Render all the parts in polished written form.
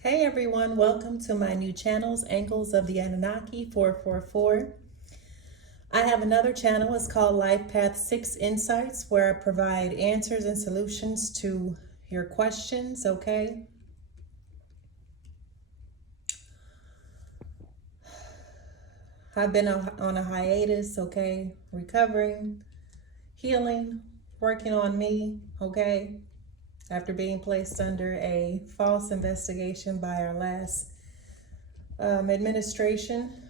Hey everyone, welcome to my new channels, Angles of the Anunnaki 444. I have another channel, it's called Life Path 6 Insights, where I provide answers and solutions to your questions, okay? I've been on a hiatus, okay? Recovering, healing, working on me, okay? After being placed under a false investigation by our last administration.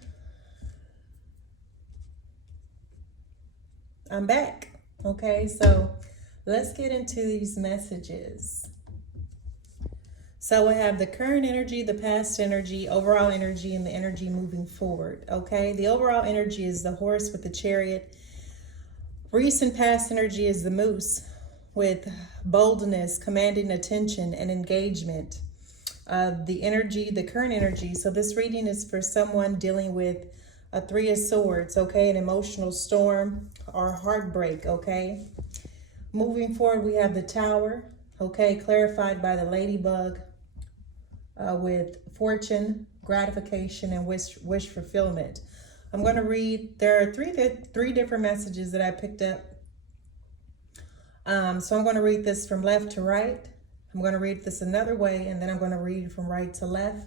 I'm back. Okay, so let's get into these messages. So we have the current energy, the past energy, overall energy, and the energy moving forward. Okay, the overall energy is the horse with the chariot. Recent past energy is the moose with boldness, commanding attention, and engagement. The energy, the current energy. So this reading is for someone dealing with a Three of Swords, okay, an emotional storm or heartbreak, okay. Moving forward, we have the Tower, okay, clarified by the Ladybug with fortune, gratification, and wish fulfillment. I'm going to read, there are three different messages that I picked up. So I'm going to read this from left to right. I'm going to read this another way, and then I'm going to read from right to left.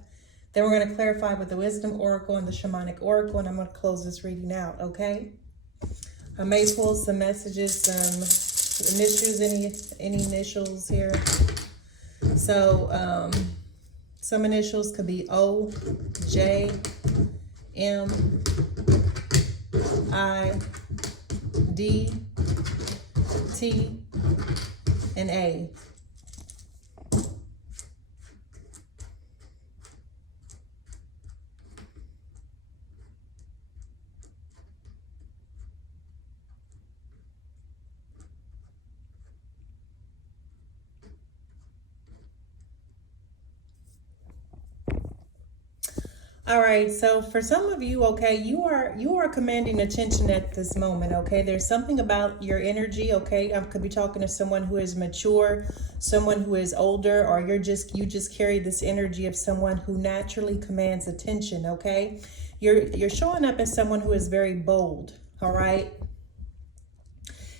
Then we're going to clarify with the Wisdom Oracle and the Shamanic Oracle, and I'm going to close this reading out, okay? I may pull some messages, some initials, any initials here. So some initials could be O, J, M, I, D, T, and A. All right, so for some of you, okay, you are commanding attention at this moment, okay? There's something about your energy, okay? I could be talking to someone who is mature, someone who is older, or you just carry this energy of someone who naturally commands attention, okay? You're showing up as someone who is very bold, all right?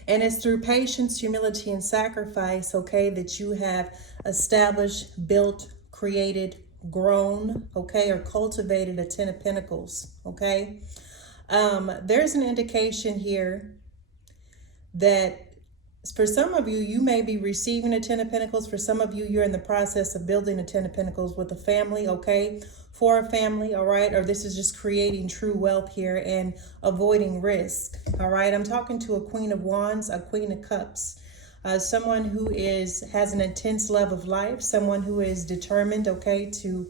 And it's through patience, humility, and sacrifice, okay, that you have established, built, created, grown, okay, or cultivated a Ten of Pentacles, okay. There's an indication here that for some of you, you may be receiving a Ten of Pentacles. For some of you, you're in the process of building a Ten of Pentacles with a family, okay, for a family, all right, or this is just creating true wealth here and avoiding risk, all right. I'm talking to a Queen of Wands, a Queen of Cups. Someone who has an intense love of life, someone who is determined, okay, to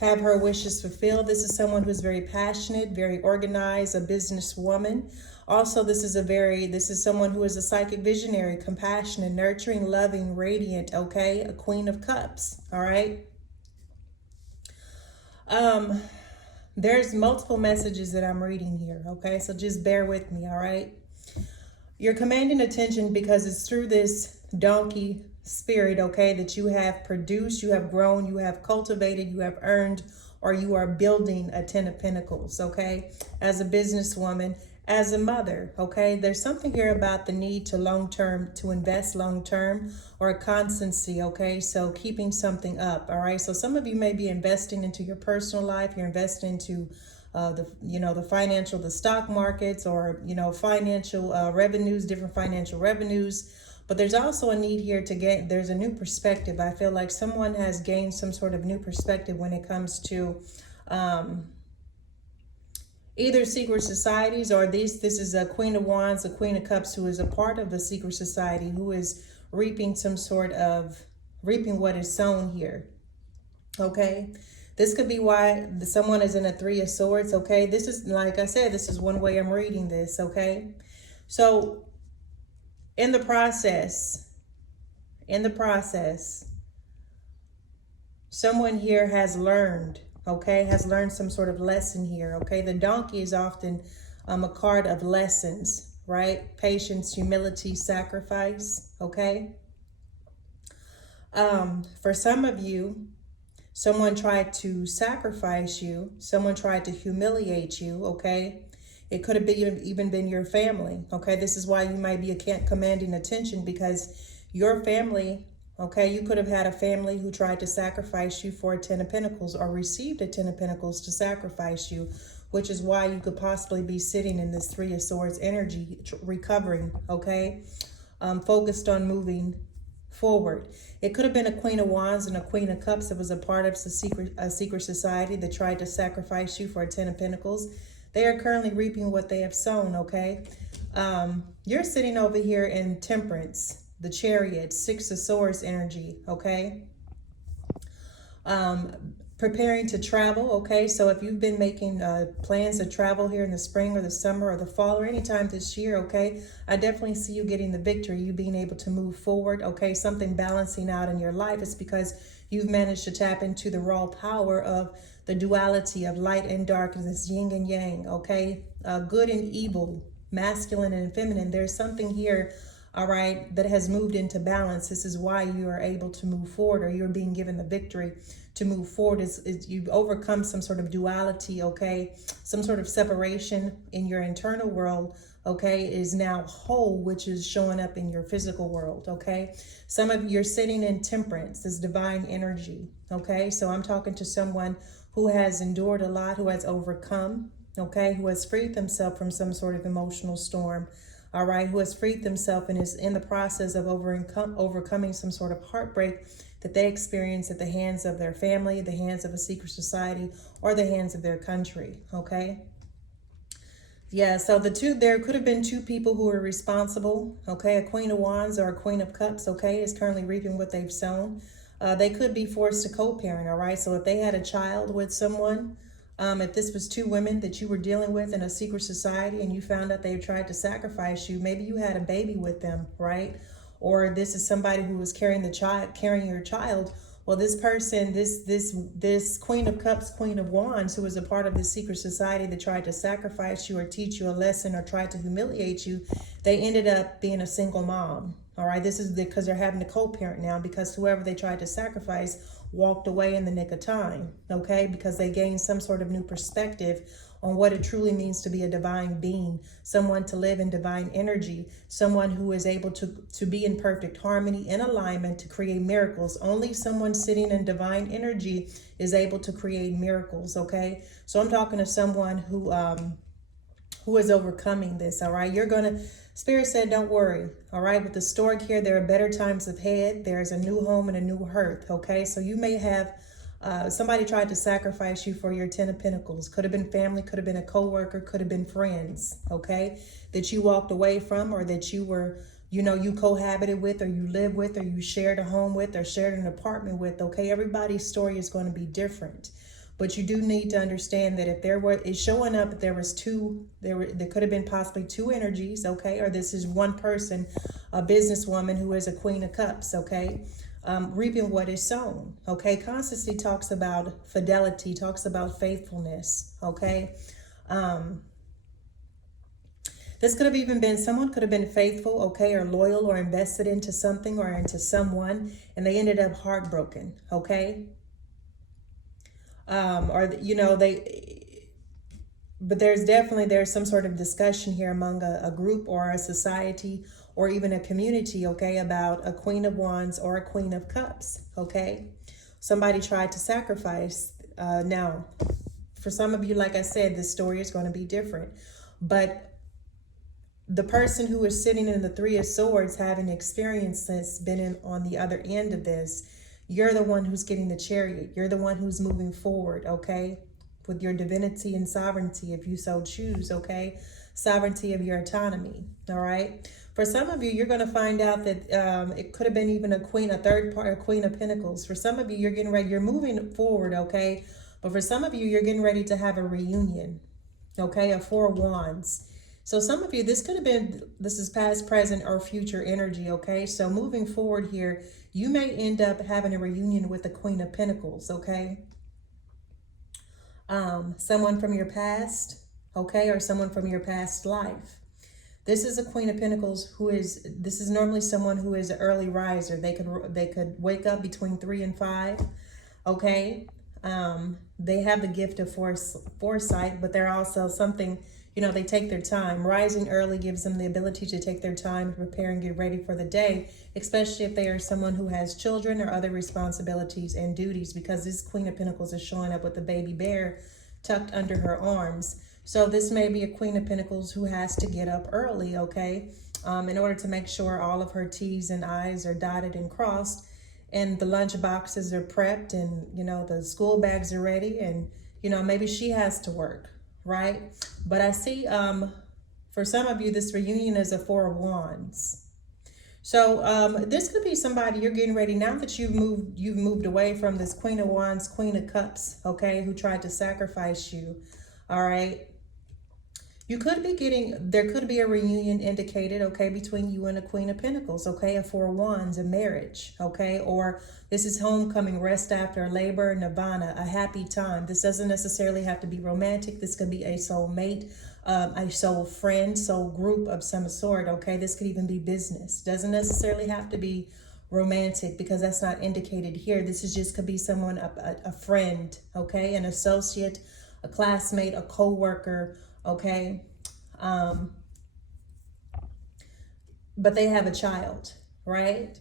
have her wishes fulfilled. This is someone who is very passionate, very organized, a businesswoman. Also, this is someone who is a psychic visionary, compassionate, nurturing, loving, radiant, okay, a Queen of Cups, all right. There's multiple messages that I'm reading here, okay, so just bear with me, all right. You're commanding attention because it's through this donkey spirit, okay, that you have produced, you have grown, you have cultivated, you have earned, or you are building a Ten of Pentacles, okay, as a businesswoman, as a mother, okay. There's something here about the need to invest long-term, or a constancy, okay, so keeping something up, all right. So some of you may be investing into your personal life, you're investing into the stock markets, or, financial revenues, different financial revenues. But there's also a need here there's a new perspective. I feel like someone has gained some sort of new perspective when it comes to either secret societies, or this is a Queen of Wands, a Queen of Cups, who is a part of a secret society, who is reaping what is sown here, okay. This could be why someone is in a Three of Swords, okay? This is, like I said, this is one way I'm reading this, okay? So, in the process, someone here has learned, okay? Has learned some sort of lesson here, okay? The donkey is often a card of lessons, right? Patience, humility, sacrifice, okay? For some of you, Someone tried to sacrifice you. Someone tried to humiliate you, okay? It could have been even been your family, okay? This is why you might be commanding attention, because your family, okay, you could have had a family who tried to sacrifice you for a Ten of Pentacles, or received a Ten of Pentacles to sacrifice you, which is why you could possibly be sitting in this Three of Swords energy, recovering, okay? Focused on moving forward. It could have been a Queen of Wands and a Queen of Cups that was a part of a secret society that tried to sacrifice you for a Ten of Pentacles. They are currently reaping what they have sown, okay? You're sitting over here in Temperance, the Chariot, Six of Swords energy, okay? Preparing to travel, okay? So if you've been making plans to travel here in the spring or the summer or the fall or anytime this year, okay, I definitely see you getting the victory, you being able to move forward, okay? Something balancing out in your life is because you've managed to tap into the raw power of the duality of light and darkness, yin and yang, okay? Good and evil, masculine and feminine. There's something here, all right, that has moved into balance. This is why you are able to move forward, or you're being given the victory to move forward. Is you've overcome some sort of duality, okay? Some sort of separation in your internal world, okay, is now whole, which is showing up in your physical world, okay? Some of you are sitting in Temperance, this divine energy, okay? So I'm talking to someone who has endured a lot, who has overcome, okay? Who has freed themselves from some sort of emotional storm, all right? Who has freed themselves and is in the process of overcoming some sort of heartbreak that they experience at the hands of their family, the hands of a secret society, or the hands of their country, okay? Yeah, so there could have been two people who were responsible, okay? A Queen of Wands or a Queen of Cups, okay, is currently reaping what they've sown. They could be forced to co-parent, all right? So if they had a child with someone, if this was two women that you were dealing with in a secret society and you found out they tried to sacrifice you, maybe you had a baby with them, right? Or this is somebody who was carrying your child. Well, this person, this Queen of Cups, Queen of Wands, who was a part of this secret society that tried to sacrifice you or teach you a lesson or tried to humiliate you, they ended up being a single mom. All right, this is because they're having to co-parent now, because whoever they tried to sacrifice walked away in the nick of time, okay? Because they gained some sort of new perspective on what it truly means to be a divine being, someone to live in divine energy, someone who is able to be in perfect harmony and alignment to create miracles. Only someone sitting in divine energy is able to create miracles, okay? So I'm talking to someone who is overcoming this, all right? Spirit said, don't worry, all right? With the stork here, there are better times ahead. There's a new home and a new hearth, okay? So you may have somebody tried to sacrifice you for your Ten of Pentacles. Could have been family, could have been a co-worker, could have been friends, okay? That you walked away from, or that you were, you cohabited with, or you lived with, or you shared a home with, or shared an apartment with, okay? Everybody's story is going to be different. But you do need to understand that if it's showing up that there could have been possibly two energies, okay? Or this is one person, a businesswoman who is a Queen of Cups, okay? Reaping what is sown, okay? Constancy talks about fidelity, talks about faithfulness, okay? This could have even been, someone could have been faithful, okay, or loyal, or invested into something or into someone, and they ended up heartbroken, okay? But there's some sort of discussion here among a group or a society or even a community, okay, about a Queen of Wands or a Queen of Cups, okay? Somebody tried to sacrifice. Now, for some of you, like I said, this story is going to be different. But the person who is sitting in the Three of Swords, having experienced this, been on the other end of this, you're the one who's getting the Chariot. You're the one who's moving forward, okay? With your divinity and sovereignty, if you so choose, okay? Sovereignty of your autonomy, all right? For some of you, you're going to find out that it could have been even a Queen of Pentacles. For some of you, you're getting ready, you're moving forward, okay? But for some of you, you're getting ready to have a reunion, okay? A Four of Wands. So some of you, this is past, present, or future energy, okay? So moving forward here, you may end up having a reunion with the Queen of Pentacles, okay? Someone from your past, okay? Or someone from your past life. This is a Queen of Pentacles this is normally someone who is an early riser. They could wake up between 3 and 5. okay? They have the gift of foresight, but they're also something, you know, they take their time. Rising early gives them the ability to take their time to prepare and get ready for the day, especially if they are someone who has children or other responsibilities and duties, because this Queen of Pentacles is showing up with the baby bear tucked under her arms. So this may be a Queen of Pentacles who has to get up early, okay, in order to make sure all of her T's and I's are dotted and crossed, and the lunch boxes are prepped, and, you know, the school bags are ready, and, you know, maybe she has to work, right? But I see, for some of you, this reunion is a Four of Wands. So this could be somebody you're getting ready now that you've moved away from this Queen of Wands, Queen of Cups, okay, who tried to sacrifice you. All right. You could be there could be a reunion indicated, okay, between you and a Queen of Pentacles, okay, a Four of Wands, a marriage, okay, or this is homecoming, rest after labor, nirvana, a happy time. This doesn't necessarily have to be romantic. This could be a soul mate, a soul friend, soul group of some sort, okay. This could even be business. Doesn't necessarily have to be romantic, because that's not indicated here. This is just could be someone, a friend, okay, an associate, a classmate, a co-worker, okay, but they have a child, right?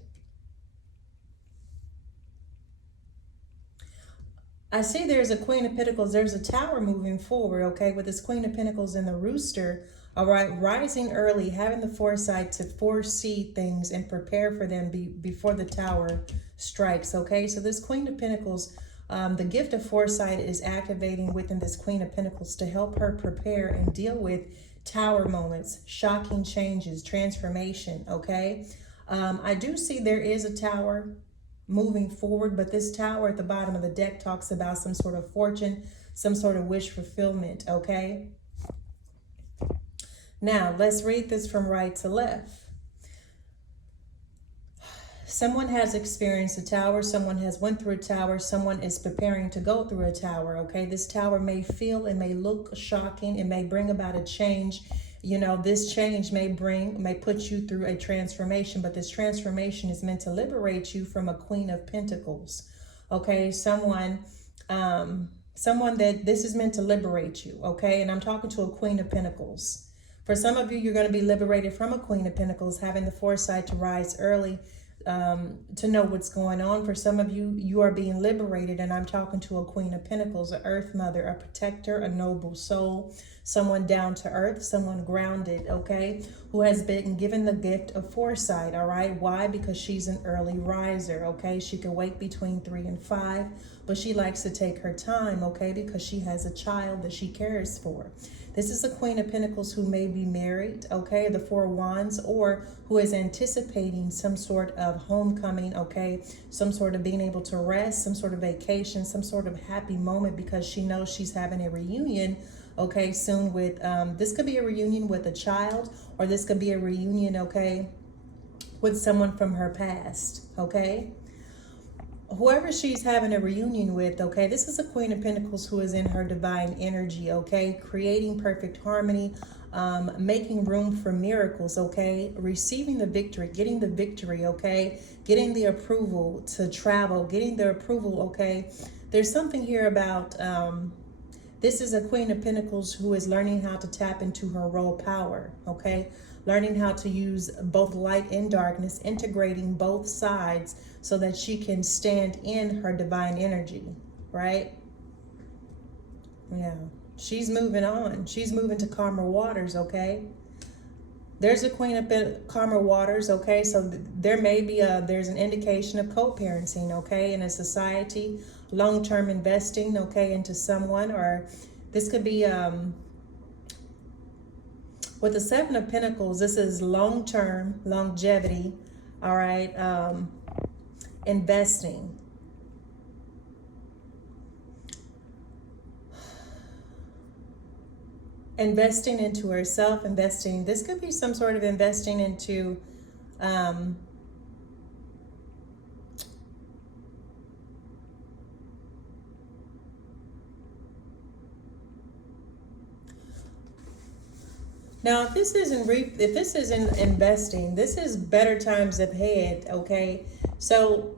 I see there's a Queen of Pentacles, there's a tower moving forward, okay, with this Queen of Pentacles and the rooster, all right, rising early, having the foresight to foresee things and prepare for them before the tower strikes, okay? So this Queen of Pentacles, the gift of foresight is activating within this Queen of Pentacles to help her prepare and deal with tower moments, shocking changes, transformation, okay? I do see there is a tower moving forward, but this tower at the bottom of the deck talks about some sort of fortune, some sort of wish fulfillment, okay? Now, let's read this from right to left. Someone has experienced a tower, someone has went through a tower, someone is preparing to go through a tower, okay? This tower may feel, it may look shocking, it may bring about a change. You know, this change may put you through a transformation, but this transformation is meant to liberate you from a Queen of Pentacles, okay? Someone that this is meant to liberate you, okay? And I'm talking to a Queen of Pentacles. For some of you, you're going to be liberated from a Queen of Pentacles, having the foresight to rise early, to know what's going on. For some of you, you are being liberated, and I'm talking to a Queen of Pentacles, an earth mother, a protector, a noble soul, someone down to earth, someone grounded, okay, who has been given the gift of foresight, all right? Why? Because she's an early riser, okay? She can wake between 3 and 5, but she likes to take her time, okay, because she has a child that she cares for. This is a Queen of Pentacles who may be married, okay, the Four of Wands, or who is anticipating some sort of homecoming, okay, some sort of being able to rest, some sort of vacation, some sort of happy moment, because she knows she's having a reunion, okay, soon with, this could be a reunion with a child, or this could be a reunion, okay, with someone from her past, okay? Whoever she's having a reunion with, okay, this is a Queen of Pentacles who is in her divine energy, okay, creating perfect harmony, making room for miracles, okay, receiving the victory, getting the victory, okay, getting the approval to travel, getting the approval, okay. There's something here about, this is a Queen of Pentacles who is learning how to tap into her role power, okay, learning how to use both light and darkness, integrating both sides so that she can stand in her divine energy, right? Yeah, she's moving on. She's moving to calmer waters, okay? There's a Queen of calmer waters, okay? So there may be there's an indication of co-parenting, okay, in a society, long-term investing, okay, into someone, or this could be, with the Seven of Pentacles, this is long-term, longevity, all right, investing. Investing into herself, investing, this could be some sort of investing into, now, if this isn't investing, this is better times ahead, okay? So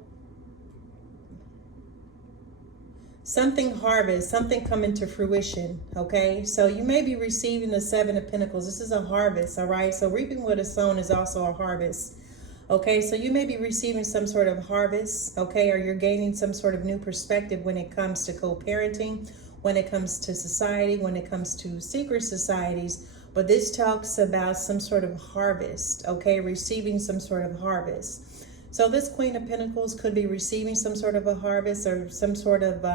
something harvest, something coming to fruition, okay? So you may be receiving the Seven of Pentacles. This is a harvest, all right? So reaping what is sown is also a harvest, okay? So you may be receiving some sort of harvest, okay? Or you're gaining some sort of new perspective when it comes to co-parenting, when it comes to society, when it comes to secret societies. But this talks about some sort of harvest, okay? Receiving some sort of harvest. So this Queen of Pentacles could be receiving some sort of a harvest or some sort of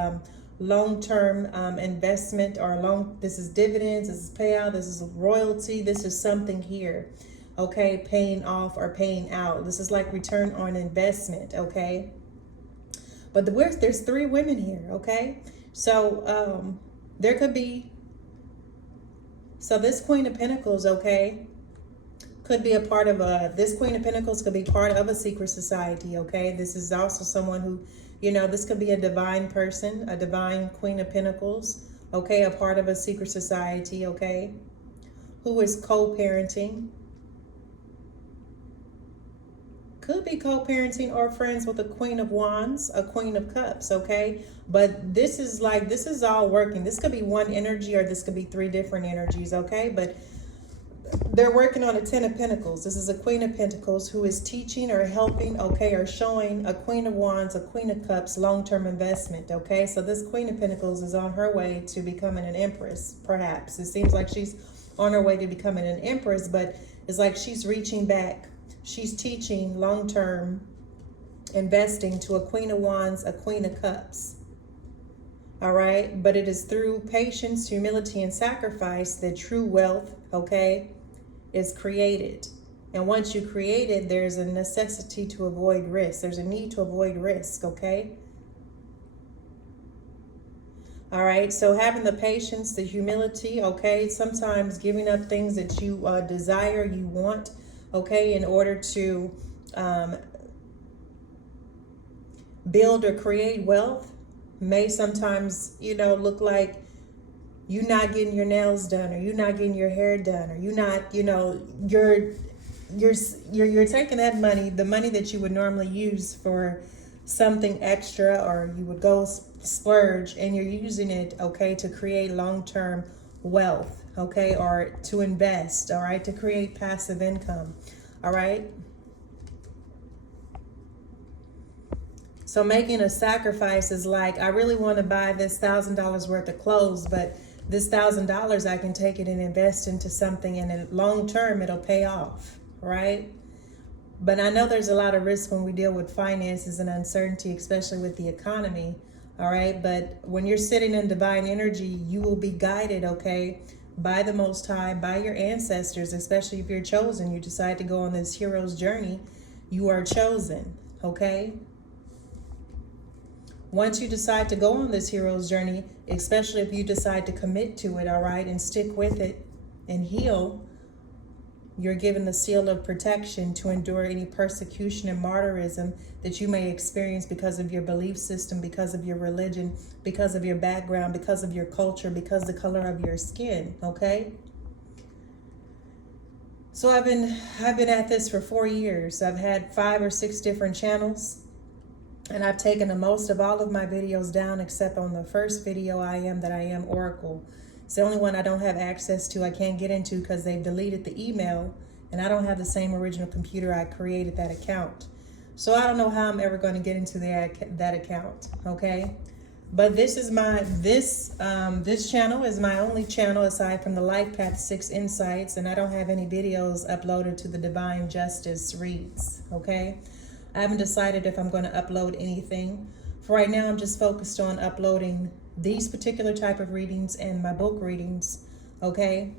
long-term investment, or this is dividends, this is payout, this is royalty, this is something here, okay? Paying off or paying out. This is like return on investment, okay? But there's three women here, okay? So there could be, so this Queen of Pentacles, okay, could be a part of this Queen of Pentacles could be part of a secret society, okay? This is also someone who, you know, this could be a divine person, a divine Queen of Pentacles, okay? A part of a secret society, okay? Who is co-parenting. Could be co-parenting or friends with a Queen of Wands, a Queen of Cups, okay? But this is all working. This could be one energy, or this could be three different energies, okay? But they're working on a Ten of Pentacles. This is a Queen of Pentacles who is teaching or helping, okay, or showing a Queen of Wands, a Queen of Cups, long-term investment, okay? So this Queen of Pentacles is on her way to becoming an Empress, perhaps. It seems like she's on her way to becoming an Empress, but it's like she's reaching back. She's teaching long-term investing to a Queen of Wands, a Queen of Cups. All right, but it is through patience, humility, and sacrifice that true wealth, okay, is created. And once you create it, there's a necessity to avoid risk. There's a need to avoid risk, okay? All right, so having the patience, the humility, okay, sometimes giving up things that you desire, you want, okay, in order to build or create wealth may sometimes, you know, look like you not getting your nails done, or you not getting your hair done, or you not, you know, you're taking that money, the money that you would normally use for something extra, or you would go splurge, and you're using it, okay, to create long-term wealth, okay, or to invest, all right, to create passive income, all right. So making a sacrifice is like, I really want to buy this $1,000 worth of clothes, but this $1,000 I can take it and invest into something, and in long term it'll pay off, right? But I know there's a lot of risk when we deal with finances and uncertainty, especially with the economy, all right? But when you're sitting in divine energy, you will be guided, okay, by the Most High, by your ancestors, especially if you're chosen. You decide to go on this hero's journey, you are chosen, okay? Once you decide to go on this hero's journey, especially if you decide to commit to it, all right, and stick with it and heal, you're given the seal of protection to endure any persecution and martyrism that you may experience because of your belief system, because of your religion, because of your background, because of your culture, because of the color of your skin, okay? So I've been at this for 4 years. I've had 5 or 6 different channels. And I've taken the most of all of my videos down, except on the first video, I Am Oracle. It's the only one I don't have access to. I can't get into because they've deleted the email, and I don't have the same original computer I created that account. So I don't know how I'm ever going to get into that account, okay? But this is this channel is my only channel aside from the Life Path 6 Insights, and I don't have any videos uploaded to the Divine Justice Reads, okay? I haven't decided if I'm going to upload anything. For right now, I'm just focused on uploading these particular type of readings and my book readings, okay?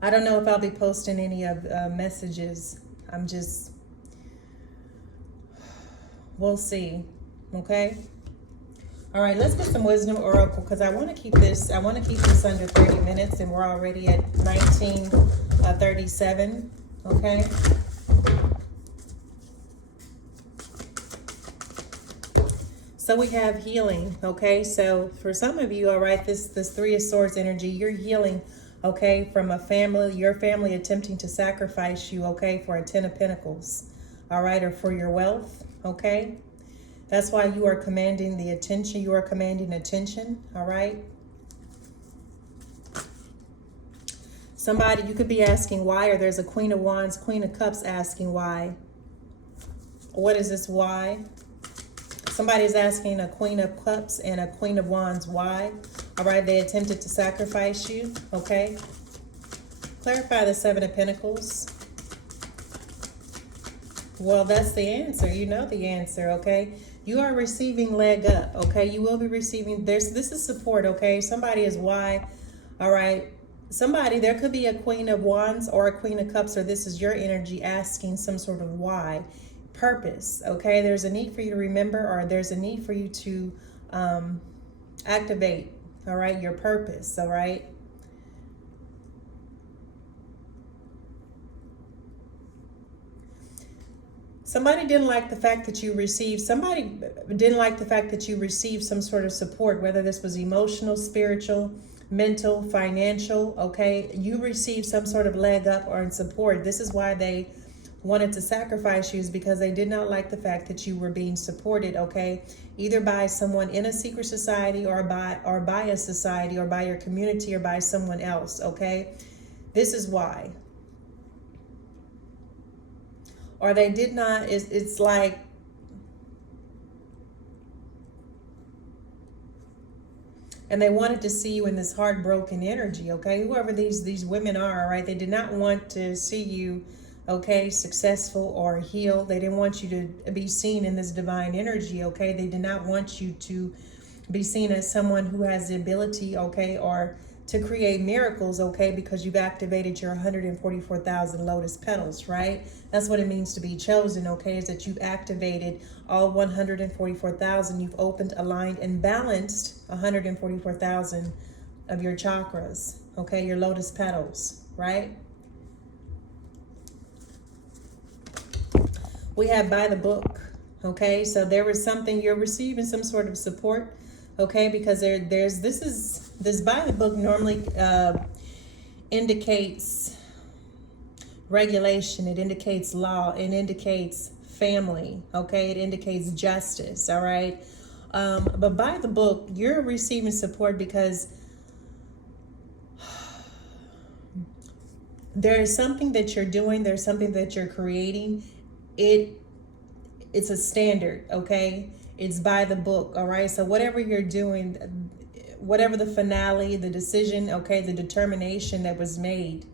I don't know if I'll be posting any of messages. We'll see, okay? All right, let's get some wisdom oracle, because I want to keep this under 30 minutes, and we're already at 19:37, okay? So we have healing, okay? So for some of you, all right, this 3 of Swords energy, you're healing, okay, from your family attempting to sacrifice you, okay, for a 10 of Pentacles, all right, or for your wealth, okay? That's why you are commanding the attention. You are commanding attention, all right? Somebody, you could be asking why, or there's a Queen of Wands, Queen of Cups asking why. What is this why? Somebody's asking a Queen of Cups and a Queen of Wands why. All right, they attempted to sacrifice you, okay? Clarify the Seven of Pentacles. Well, that's the answer. You know the answer, okay? You are receiving leg up, okay? You will be receiving, this is support, okay? Somebody is why, all right? Somebody, there could be a Queen of Wands or a Queen of Cups, or this is your energy asking some sort of why. Purpose, okay? There's a need for you to remember, or there's a need for you to activate, all right, your purpose, all right? Somebody didn't like the fact that you received, somebody didn't like the fact that you received some sort of support, whether this was emotional, spiritual, mental, financial, okay? You received some sort of leg up or in support. This is why they wanted to sacrifice you, is because they did not like the fact that you were being supported, okay? Either by someone in a secret society or by a society or by your community or by someone else, okay? This is why. Or they did not, it's like, and they wanted to see you in this heartbroken energy, okay? Whoever these women are, right? They did not want to see you, okay, successful or healed. They didn't want you to be seen in this divine energy, okay? They did not want you to be seen as someone who has the ability, okay, or to create miracles, okay, because you've activated your 144,000 lotus petals, right? That's what it means to be chosen, okay, is that you've activated all 144,000. You've opened, aligned, and balanced 144,000 of your chakras, okay, your lotus petals, right? We have by the book, okay? So there was something, you're receiving some sort of support, okay? Because this by the book normally indicates regulation. It indicates law. It indicates family, okay? It indicates justice, all right? But by the book, you're receiving support because there is something that you're doing. There's something that you're creating. It's a standard, okay? It's by the book, all right? So whatever you're doing, whatever the finale, the decision, okay, the determination that was made,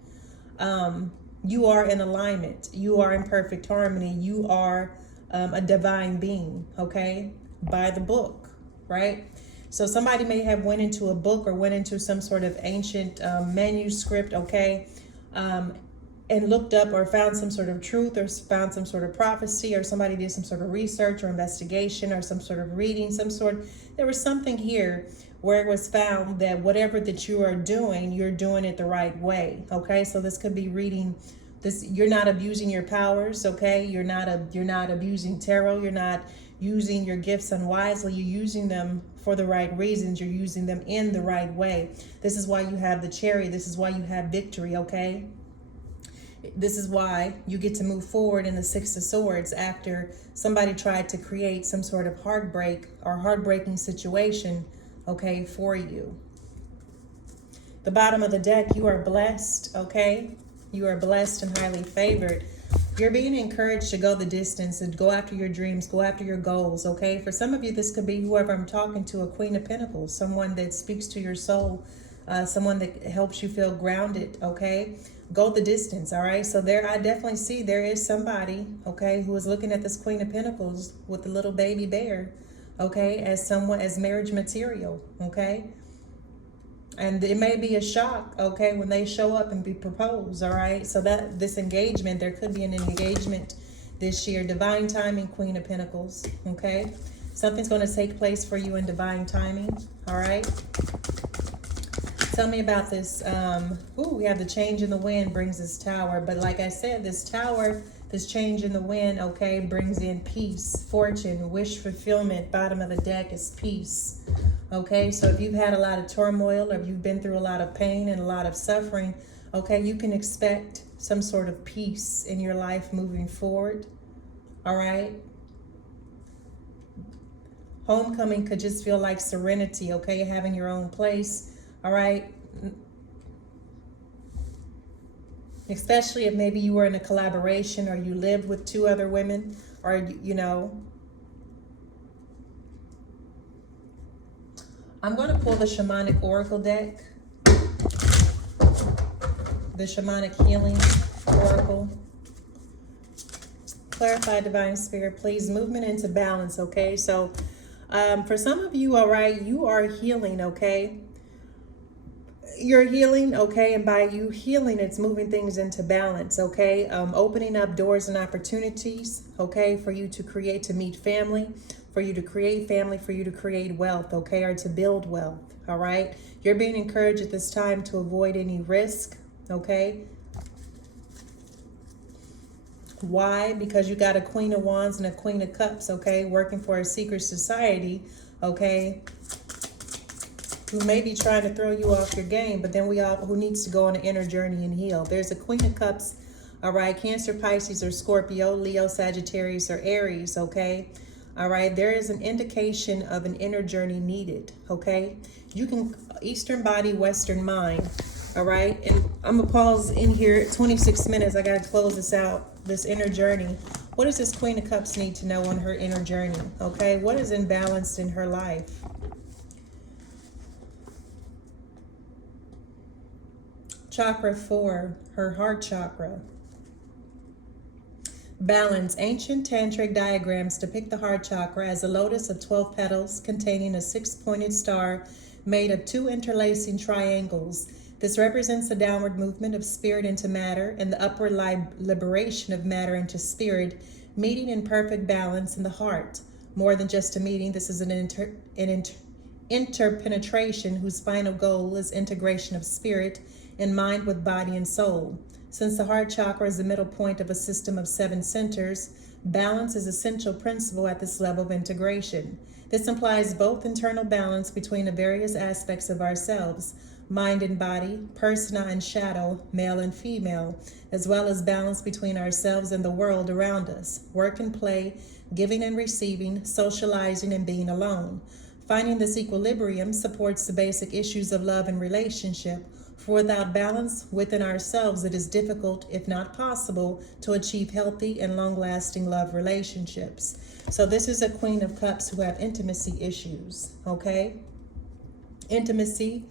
you are in alignment. You are in perfect harmony. You are a divine being, okay? By the book, right? So somebody may have went into a book or went into some sort of ancient manuscript, okay? And looked up or found some sort of truth or found some sort of prophecy, or somebody did some sort of research or investigation or some sort of reading, there was something here where it was found that whatever that you are doing, you're doing it the right way, okay? So this could be reading this, you're not abusing your powers, okay? You're not abusing tarot, you're not using your gifts unwisely, you're using them for the right reasons, you're using them in the right way. This is why you have the Chariot, this is why you have victory, okay? This is why you get to move forward in the Six of Swords after somebody tried to create some sort of heartbreak or heartbreaking situation, okay, for you. The bottom of the deck, you are blessed, okay? You are blessed and highly favored. You're being encouraged to go the distance and go after your dreams, go after your goals, okay? For some of you, this could be whoever I'm talking to, a Queen of Pentacles, someone that speaks to your soul, someone that helps you feel grounded, okay? Go the distance, all right? So there, I definitely see there is somebody, okay, who is looking at this Queen of Pentacles with the little baby bear, okay, as marriage material, okay? And it may be a shock, okay, when they show up and be proposed, all right? So that this engagement, there could be an engagement this year. Divine timing, Queen of Pentacles, okay? Something's going to take place for you in divine timing, all right? Tell me about this. We have the change in the wind brings this tower. But like I said, this tower, this change in the wind, okay, brings in peace, fortune, wish fulfillment. Bottom of the deck is peace. Okay, so if you've had a lot of turmoil, or if you've been through a lot of pain and a lot of suffering, okay, you can expect some sort of peace in your life moving forward. All right. Homecoming could just feel like serenity, okay? Having your own place, all right? Especially if maybe you were in a collaboration or you lived with two other women, or, you know. I'm going to pull the Shamanic Oracle deck, the Shamanic Healing Oracle. Clarify, Divine Spirit, please. Movement into balance, okay? So for some of you, all right, you are healing, okay? You're healing, okay? And by you healing, it's moving things into balance, okay? Opening up doors and opportunities, okay, for you to create, to meet family, for you to create family, for you to create wealth, okay, or to build wealth, all right? You're being encouraged at this time to avoid any risk, okay? Why? Because you got a Queen of Wands and a Queen of Cups, okay, working for a secret society, okay, who may be trying to throw you off your game, but then who needs to go on an inner journey and heal. There's a Queen of Cups, all right, Cancer, Pisces, or Scorpio, Leo, Sagittarius, or Aries, okay? All right, there is an indication of an inner journey needed, okay? You can, Eastern body, Western mind, all right? And I'm gonna pause in here at 26 minutes. I gotta close this out, this inner journey. What does this Queen of Cups need to know on her inner journey, okay? What is imbalanced in her life? Chakra 4, her heart chakra. Balance. Ancient tantric diagrams depict the heart chakra as a lotus of 12 petals containing a 6-pointed star made of 2 interlacing triangles. This represents the downward movement of spirit into matter and the upward liberation of matter into spirit, meeting in perfect balance in the heart. More than just a meeting, this is an interpenetration whose final goal is integration of spirit and mind with body and soul. Since the heart chakra is the middle point of a system of 7 centers, balance is an essential principle at this level of integration. This implies both internal balance between the various aspects of ourselves, mind and body, persona and shadow, male and female, as well as balance between ourselves and the world around us, work and play, giving and receiving, socializing and being alone. Finding this equilibrium supports the basic issues of love and relationship. For without balance within ourselves, it is difficult, if not possible, to achieve healthy and long-lasting love relationships. So this is a Queen of Cups who have intimacy issues, okay? Intimacy,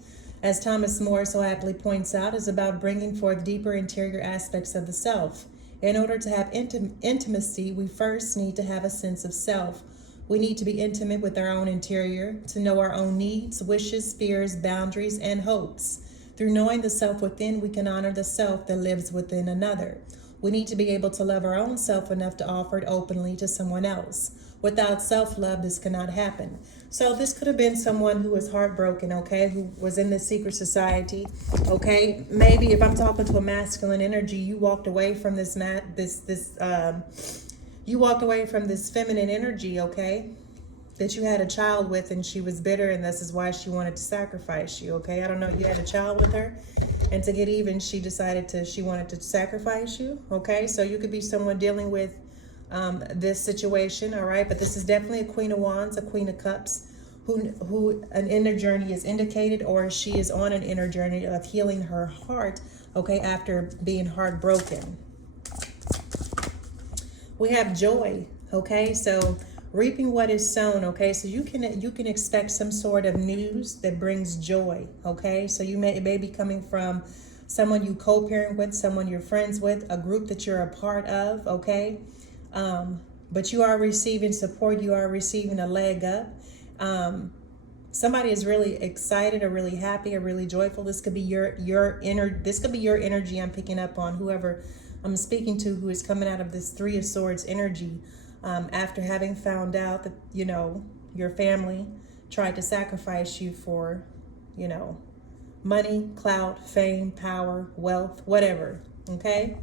as Thomas More so aptly points out, is about bringing forth deeper interior aspects of the self. In order to have intimacy, we first need to have a sense of self. We need to be intimate with our own interior, to know our own needs, wishes, fears, boundaries, and hopes. Through knowing the self within, we can honor the self that lives within another. We need to be able to love our own self enough to offer it openly to someone else. Without self-love, this cannot happen. So this could have been someone who was heartbroken, okay, who was in this secret society, okay? Maybe if I'm talking to a masculine energy, you walked away from you walked away from this feminine energy, okay, that you had a child with, and she was bitter, and this is why she wanted to sacrifice you, okay? I don't know, you had a child with her, and to get even, she wanted to sacrifice you, okay? So you could be someone dealing with this situation, all right? But this is definitely a Queen of Wands, a Queen of Cups, who an inner journey is indicated, or she is on an inner journey of healing her heart, okay, after being heartbroken. We have joy, okay? So reaping what is sown, okay? So you can expect some sort of news that brings joy, okay? So it may be coming from someone you co-parent with, someone you're friends with, a group that you're a part of, okay? But you are receiving support, you are receiving a leg up. Somebody is really excited or really happy or really joyful. This could be your energy I'm picking up on, whoever I'm speaking to, who is coming out of this 3 of Swords energy, after having found out that, you know, your family tried to sacrifice you for, you know, money, clout, fame, power, wealth, whatever, okay?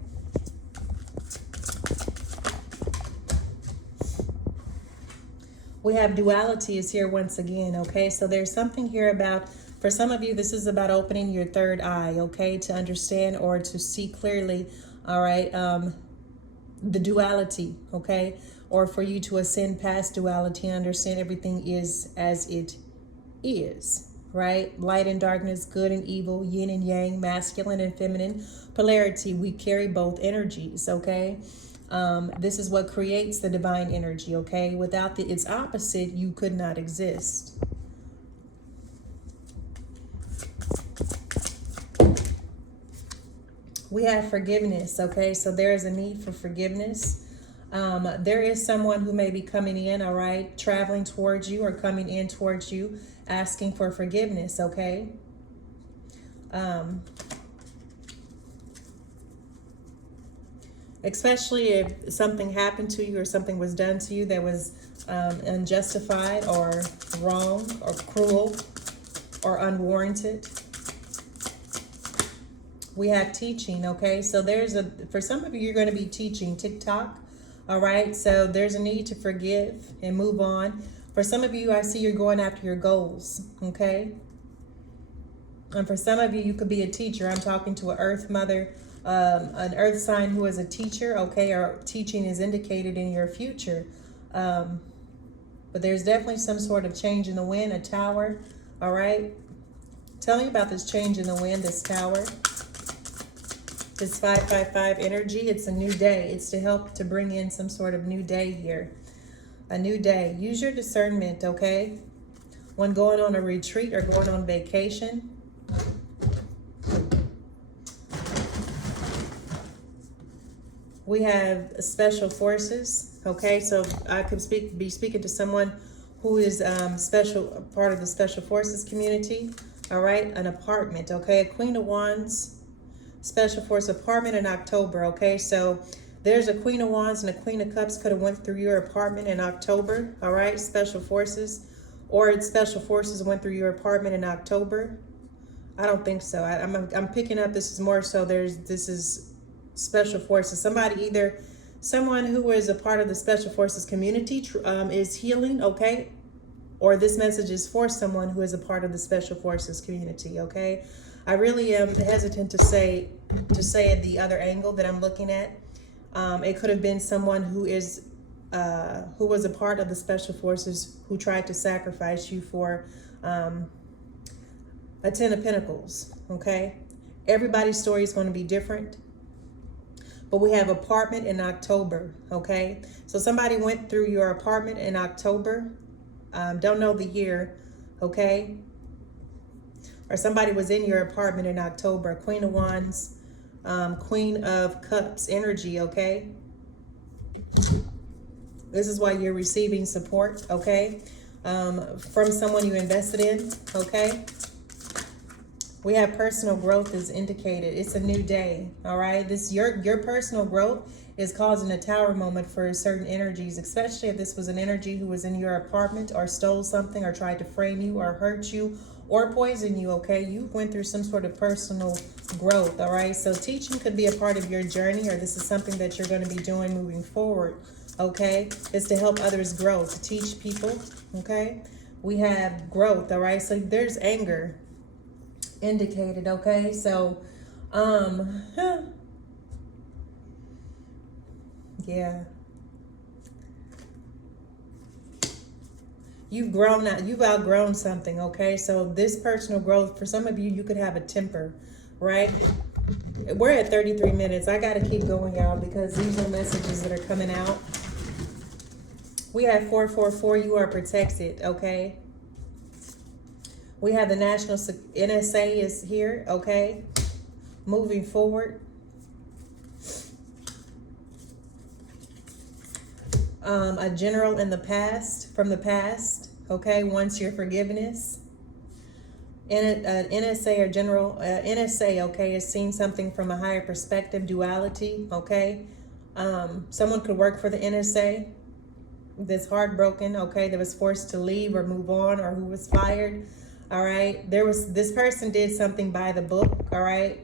We have duality is here once again, okay? So there's something here about, for some of you, this is about opening your third eye, okay? To understand or to see clearly, all right, the duality, okay? or for you to ascend past duality and understand everything is as it is, right? Light and darkness, good and evil, yin and yang, masculine and feminine, polarity. We carry both energies, okay? This is what creates the divine energy, okay? Without its opposite, you could not exist. We have forgiveness, okay? So there is a need for forgiveness. There is someone who may be coming in, all right, traveling towards you or coming in towards you, asking for forgiveness, okay? Especially if something happened to you or something was done to you that was unjustified or wrong or cruel or unwarranted. We have teaching, okay? So for some of you, you're going to be teaching TikTok, all right? So there's a need to forgive and move on. For some of you, I see you're going after your goals, okay? And for some of you, you could be a teacher. I'm talking to an earth mother, an earth sign who is a teacher, okay? Or teaching is indicated in your future. But there's definitely some sort of change in the wind, a tower, all right? Tell me about this change in the wind, this tower. This 555 energy, it's a new day. It's to help to bring in some sort of new day here. A new day. Use your discernment, okay? When going on a retreat or going on vacation. We have special forces, okay? So I could be speaking to someone who is part of the special forces community, all right? An apartment, okay? A Queen of Wands. Special Force apartment in October, okay? So there's a Queen of Wands and a Queen of Cups could have went through your apartment in October, all right? Special Forces. Or it's Special Forces went through your apartment in October. I don't think so. I'm picking up this is more so this is Special Forces. Someone who is a part of the Special Forces community is healing, okay? Or this message is for someone who is a part of the Special Forces community, okay? I really am hesitant to say it the other angle that I'm looking at. It could have been someone who was a part of the Special Forces who tried to sacrifice you for a Ten of Pentacles, okay? Everybody's story is going to be different. But we have apartment in October, okay? So somebody went through your apartment in October. Don't know the year, okay? Or somebody was in your apartment in October. Queen of Wands, Queen of Cups energy, okay? This is why you're receiving support, okay? From someone you invested in, okay? We have personal growth is indicated. It's a new day, all right? Your personal growth is causing a tower moment for certain energies, especially if this was an energy who was in your apartment or stole something or tried to frame you or hurt you or poison you, okay? You went through some sort of personal growth, all right? So teaching could be a part of your journey, or this is something that you're going to be doing moving forward, okay? It's to help others grow, to teach people, okay? We have growth, all right? So there's anger indicated, okay? So, yeah. You've outgrown something, okay? So this personal growth, for some of you, you could have a temper, right? We're at 33 minutes. I got to keep going, y'all, because these are messages that are coming out. We have 444, you are protected, okay? We have the National NSA is here, okay? Moving forward. A general in the past, from the past, okay, wants your forgiveness. NSA or general, NSA, okay, is seeing something from a higher perspective, duality, okay. Someone could work for the NSA that's heartbroken, okay, that was forced to leave or move on, or who was fired, all right. This person did something by the book, all right.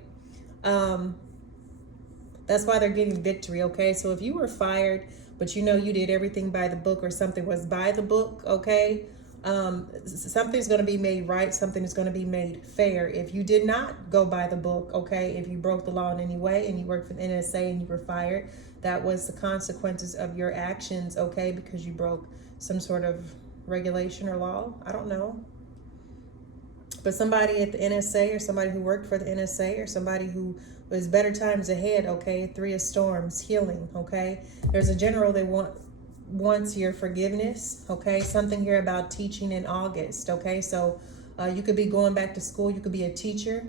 That's why they're getting victory, okay. So if you were fired, but you know you did everything by the book, or something was by the book, okay, Something's going to be made right. Something is going to be made fair. If you did not go by the book, okay, if you broke the law in any way and you worked for the NSA and you were fired, that was the consequences of your actions, okay, because you broke some sort of regulation or law. I don't know. But somebody at the NSA, or somebody who worked for the NSA, or somebody who was better times ahead, okay, 3 of Storms, healing, okay. There's a general that wants your forgiveness, okay. Something here about teaching in August, okay. So you could be going back to school. You could be a teacher,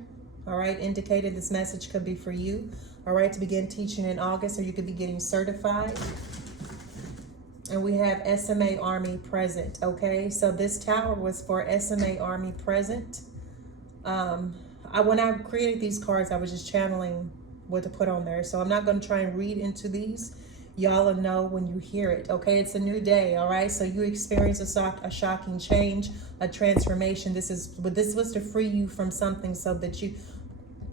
all right. Indicated this message could be for you, all right, to begin teaching in August, or you could be getting certified. And we have SMA Army present, okay? So this tower was for SMA Army present. When I created these cards, I was just channeling what to put on there. So I'm not going to try and read into these. Y'all will know when you hear it, okay? It's a new day, all right? So you experience a shocking change, a transformation. This was to free you from something so that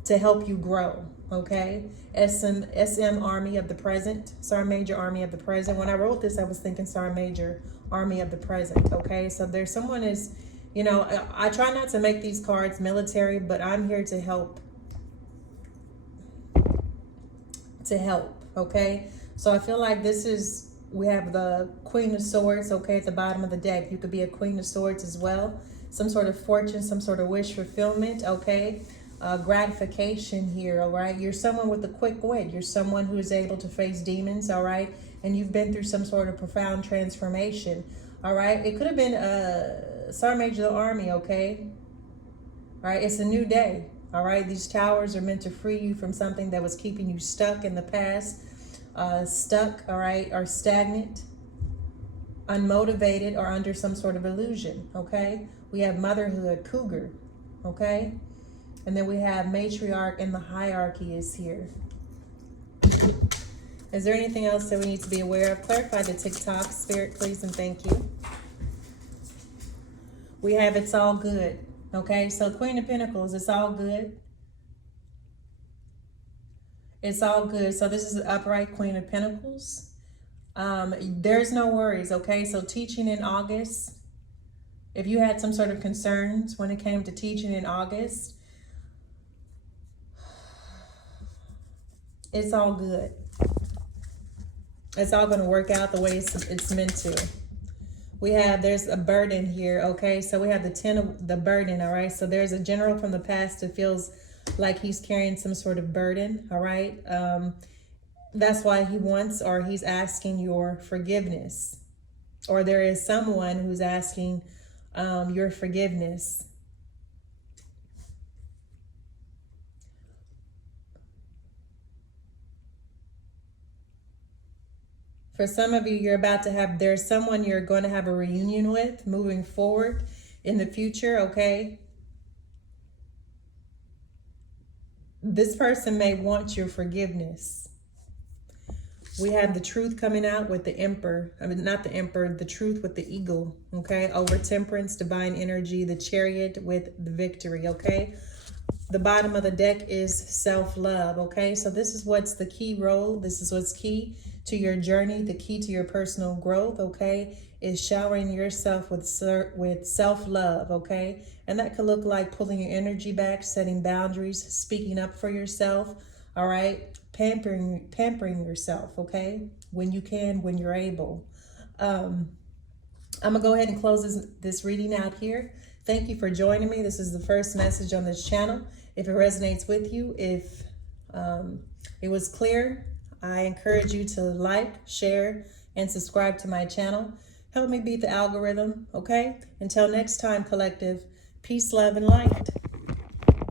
to help you grow, okay? SM Army of the present, Sergeant Major Army of the present. When I wrote this, I was thinking Sergeant Major Army of the present, okay? So there's someone is, you know, I try not to make these cards military, but I'm here to help, okay? So I feel like we have the Queen of Swords, okay, at the bottom of the deck. You could be a Queen of Swords as well. Some sort of fortune, some sort of wish fulfillment, okay? Gratification here, all right? You're someone with a quick wit. You're someone who is able to face demons, all right? And you've been through some sort of profound transformation, all right? It could have been Sergeant Major of the Army, okay? All right, it's a new day, all right? These towers are meant to free you from something that was keeping you stuck in the past, all right, or stagnant, unmotivated, or under some sort of illusion, okay? We have motherhood, cougar, okay? And then we have matriarch, and the hierarchy is here. Is there anything else that we need to be aware of? Clarify the TikTok, Spirit, please, and thank you. We have it's all good, okay? So Queen of Pentacles, it's all good. It's all good. So this is the upright Queen of Pentacles. There's no worries, okay? So teaching in August, if you had some sort of concerns when it came to teaching in August, it's all good. It's all going to work out the way it's meant to. There's a burden here, okay? So we have the 10 of the burden, all right? So there's a general from the past that feels like he's carrying some sort of burden, all right? That's why he wants, or he's asking your forgiveness. Or there is someone who's asking your forgiveness. For some of you, there's someone you're going to have a reunion with moving forward in the future, okay? This person may want your forgiveness. We have the truth coming out with the emperor. I mean, not the emperor, the truth with the eagle, okay? Over temperance, divine energy, the chariot with the victory, okay? The bottom of the deck is self-love, okay? So this is what's the key role. This is what's key to your journey. The key to your personal growth, okay, is showering yourself with self-love, okay? And that could look like pulling your energy back, setting boundaries, speaking up for yourself, all right? Pampering yourself, okay? When you can, when you're able. I'm going to go ahead and close this reading out here. Thank you for joining me. This is the first message on this channel. If it resonates with you, if it was clear, I encourage you to like, share, and subscribe to my channel. Help me beat the algorithm, okay? Until next time, collective, peace, love, and light.